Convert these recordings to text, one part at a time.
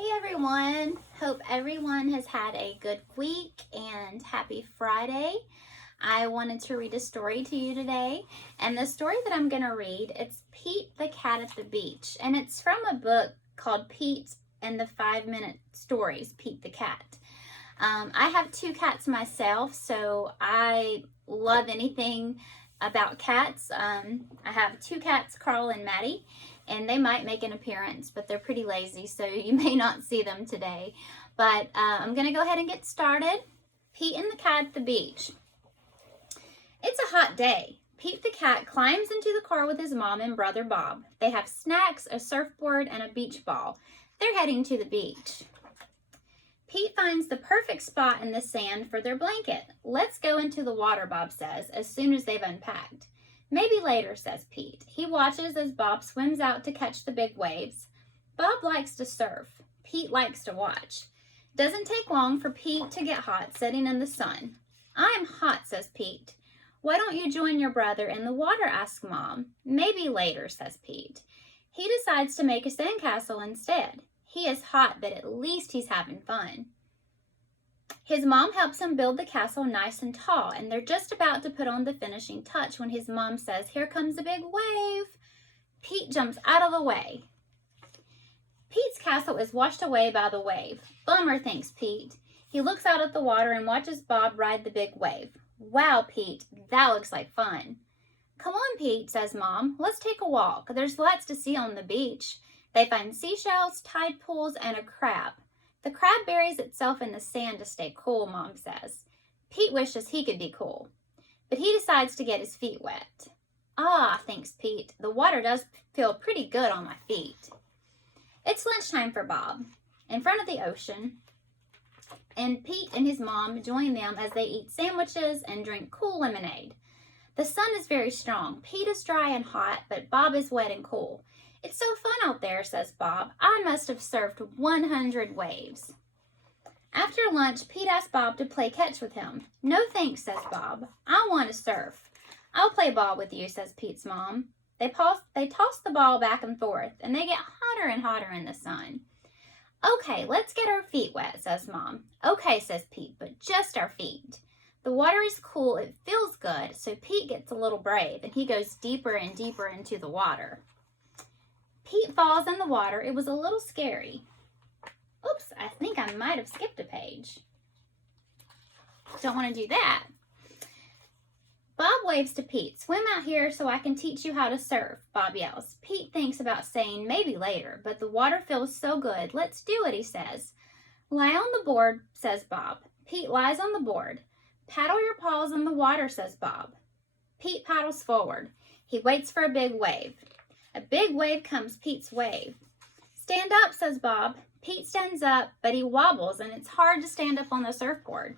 Hey everyone, hope everyone has had a good week and happy Friday. I wanted to read a story to you today, and the story that I'm going to read, it's Pete the Cat at the Beach, and it's from a book called Pete and the 5-Minute Stories, Pete the Cat. I have 2 cats myself, so I love anything about cats. I have 2 cats, Carl and Maddie, and they might make an appearance, but they're pretty lazy, so you may not see them today. But I'm going to go ahead and get started. Pete and the Cat at the Beach. It's a hot day. Pete the cat climbs into the car with his mom and brother Bob. They have snacks, a surfboard, and a beach ball. They're heading to the beach. Pete finds the perfect spot in the sand for their blanket. Let's go into the water, Bob says, as soon as they've unpacked. Maybe later, says Pete. He watches as Bob swims out to catch the big waves. Bob likes to surf. Pete likes to watch. Doesn't take long for Pete to get hot sitting in the sun. I'm hot, says Pete. Why don't you join your brother in the water, asks Mom. Maybe later, says Pete. He decides to make a sandcastle instead. He is hot, but at least he's having fun. His mom helps him build the castle nice and tall, and they're just about to put on the finishing touch when his mom says, "Here comes a big wave." Pete jumps out of the way. Pete's castle is washed away by the wave. Bummer, thinks Pete. He looks out at the water and watches Bob ride the big wave. Wow, Pete, that looks like fun. Come on, Pete, says Mom. Let's take a walk. There's lots to see on the beach. They find seashells, tide pools, and a crab. The crab buries itself in the sand to stay cool, Mom says. Pete wishes he could be cool, but he decides to get his feet wet. Ah, thinks Pete, the water does feel pretty good on my feet. It's lunchtime for Bob, in front of the ocean, and Pete and his mom join them as they eat sandwiches and drink cool lemonade. The sun is very strong. Pete is dry and hot, but Bob is wet and cool. It's so fun out there, says Bob. I must have surfed 100 waves. After lunch, Pete asks Bob to play catch with him. No thanks, says Bob. I want to surf. I'll play ball with you, says Pete's mom. They toss the ball back and forth, and they get hotter and hotter in the sun. Okay, let's get our feet wet, says Mom. Okay, says Pete, but just our feet. The water is cool, it feels good, so Pete gets a little brave, and he goes deeper and deeper into the water. Pete falls in the water. It was a little scary. Oops, I think I might have skipped a page. Don't want to do that. Bob waves to Pete. Swim out here so I can teach you how to surf, Bob yells. Pete thinks about saying maybe later, but the water feels so good. Let's do it, he says. Lie on the board, says Bob. Pete lies on the board. Paddle your paws in the water, says Bob. Pete paddles forward. He waits for a big wave. A big wave comes Pete's wave. Stand up, says Bob. Pete stands up, but he wobbles, and it's hard to stand up on the surfboard.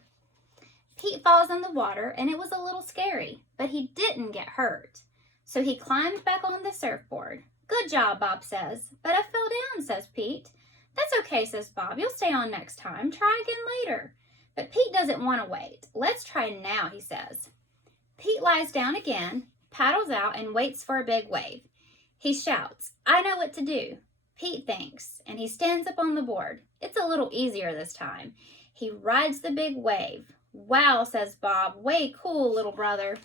Pete falls in the water, and it was a little scary, but he didn't get hurt. So he climbed back on the surfboard. Good job, Bob says. But I fell down, says Pete. That's okay, says Bob. You'll stay on next time. Try again later. But Pete doesn't want to wait. Let's try now, he says. Pete lies down again, paddles out, and waits for a big wave. He shouts, I know what to do. Pete thinks, and he stands up on the board. It's a little easier this time. He rides the big wave. Wow, says Bob. Way cool, little brother.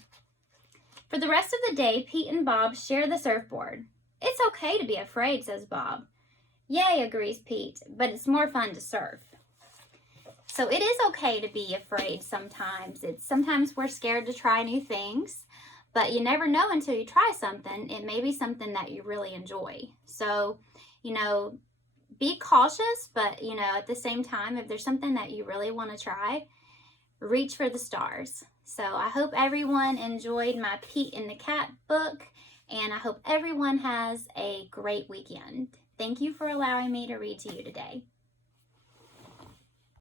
For the rest of the day, Pete and Bob share the surfboard. It's okay to be afraid, says Bob. Yay, agrees Pete, but it's more fun to surf. So it is okay to be afraid sometimes. Sometimes we're scared to try new things. But you never know until you try something. It may be something that you really enjoy. So, be cautious, but, at the same time, if there's something that you really want to try, reach for the stars. So I hope everyone enjoyed my Pete and the Cat book, and I hope everyone has a great weekend. Thank you for allowing me to read to you today.